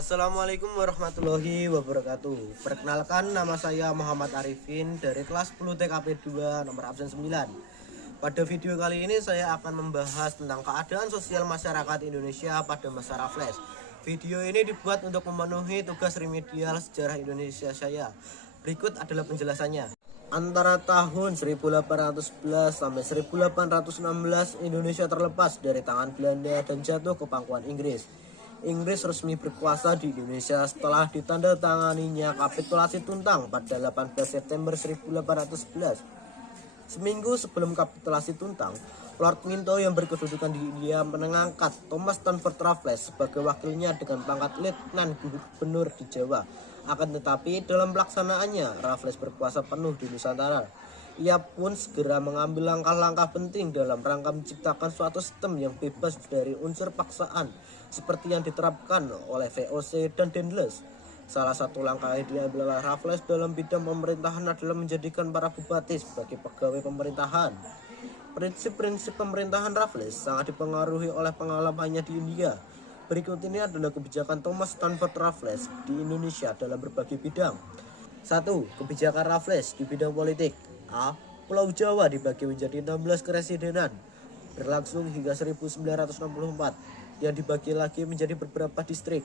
Assalamualaikum warahmatullahi wabarakatuh. Perkenalkan, nama saya Muhammad Arifin dari kelas 10 TKP 2 nomor absen 9. Pada video kali ini saya akan membahas tentang keadaan sosial masyarakat Indonesia pada masa Raffles. Video ini dibuat untuk memenuhi tugas remedial sejarah Indonesia saya. Berikut adalah penjelasannya. Antara tahun 1811 sampai 1816 Indonesia terlepas dari tangan Belanda dan jatuh ke pangkuan Inggris. Inggris resmi berkuasa di Indonesia setelah ditandatanganinya kapitulasi Tuntang pada 18 September 1811. Seminggu sebelum kapitulasi Tuntang, Lord Minto yang berkedudukan di India mengangkat Thomas Stamford Raffles sebagai wakilnya dengan pangkat Letnan Gubernur di Jawa. Akan tetapi dalam pelaksanaannya, Raffles berkuasa penuh di Nusantara. Ia pun segera mengambil langkah-langkah penting dalam rangka menciptakan suatu sistem yang bebas dari unsur paksaan seperti yang diterapkan oleh VOC dan Dendles. Salah satu langkah yang diambil oleh Raffles dalam bidang pemerintahan adalah menjadikan para bupati sebagai pegawai pemerintahan. Prinsip-prinsip pemerintahan Raffles sangat dipengaruhi oleh pengalamannya di India. Berikut ini adalah kebijakan Thomas Stamford Raffles di Indonesia dalam berbagai bidang. 1. Kebijakan Raffles di bidang politik. A. Pulau Jawa dibagi menjadi 16 keresidenan berlangsung hingga 1964 yang dibagi lagi menjadi beberapa distrik.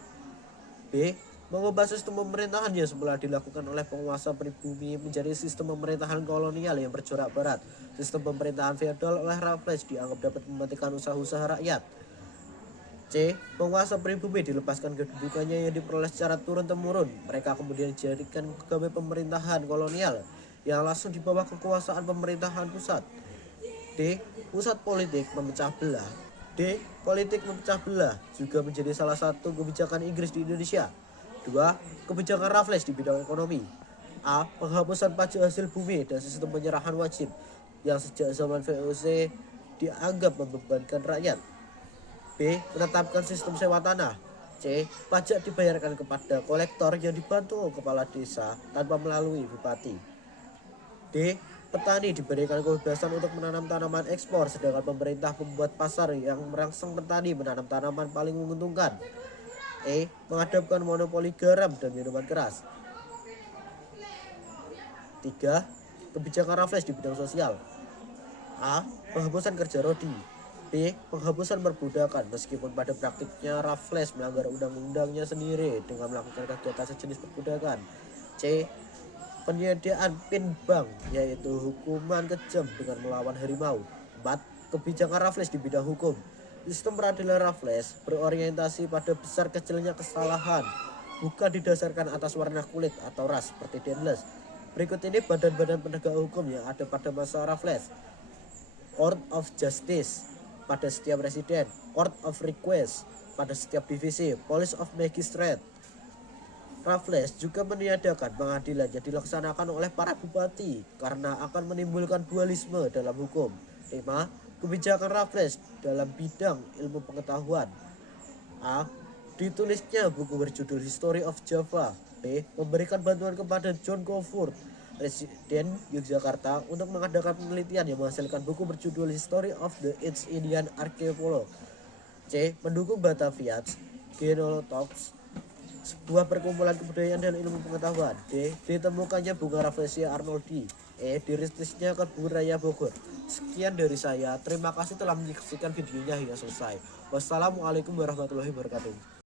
B. Mengubah sistem pemerintahan yang semula dilakukan oleh penguasa pribumi menjadi sistem pemerintahan kolonial yang bercorak barat. Sistem pemerintahan feodal oleh Raffles dianggap dapat mematikan usaha-usaha rakyat. C. Penguasa pribumi dilepaskan kedudukannya yang diperoleh secara turun-temurun. Mereka kemudian dijadikan pegawai pemerintahan kolonial yang langsung di bawah kekuasaan pemerintahan pusat. D. Pusat politik memecah belah. D. Politik memecah belah juga menjadi salah satu kebijakan Inggris di Indonesia. 2. Kebijakan Raffles di bidang ekonomi. A. Penghapusan pajak hasil bumi dan sistem penyerahan wajib yang sejak zaman VOC dianggap membebankan rakyat. B. Menetapkan sistem sewa tanah. C. Pajak dibayarkan kepada kolektor yang dibantu kepala desa tanpa melalui bupati. D. Petani diberikan kebebasan untuk menanam tanaman ekspor, sedangkan pemerintah membuat pasar yang merangsang petani menanam tanaman paling menguntungkan. E. Menghadapkan monopoli garam dan minuman keras. 3. Kebijakan Raffles di bidang sosial. A. Penghapusan kerja rodi. B. Penghapusan perbudakan. Meskipun pada praktiknya Raffles melanggar undang-undangnya sendiri dengan melakukan kegiatan sejenis perbudakan. C. Penyediaan pin bank, yaitu hukuman kejam dengan melawan harimau. 4. Kebijakan Raffles di bidang hukum. Sistem peradilan Raffles berorientasi pada besar kecilnya kesalahan, bukan didasarkan atas warna kulit atau ras seperti Dendles. Berikut ini badan-badan penegak hukum yang ada pada masa Raffles. Court of Justice pada setiap residen, Court of Request pada setiap divisi, Police of Magistrate. Raffles juga meniadakan pengadilan yang dilaksanakan oleh para bupati karena akan menimbulkan dualisme dalam hukum. 5. Kebijakan Raffles dalam bidang ilmu pengetahuan. A. Ditulisnya buku berjudul History of Java. B. Memberikan bantuan kepada John Cofford, Residen Yogyakarta, untuk mengadakan penelitian yang menghasilkan buku berjudul History of the East Indian Archipelago. C. Mendukung Batavia Genealogs, sebuah perkumpulan kebudayaan dan ilmu pengetahuan. D. Ditemukannya bunga Rafflesia arnoldi. E. Dirilisnya Kebun Raya Bogor. Sekian dari saya. Terima kasih telah menyaksikan videonya hingga selesai. Wassalamualaikum warahmatullahi wabarakatuh.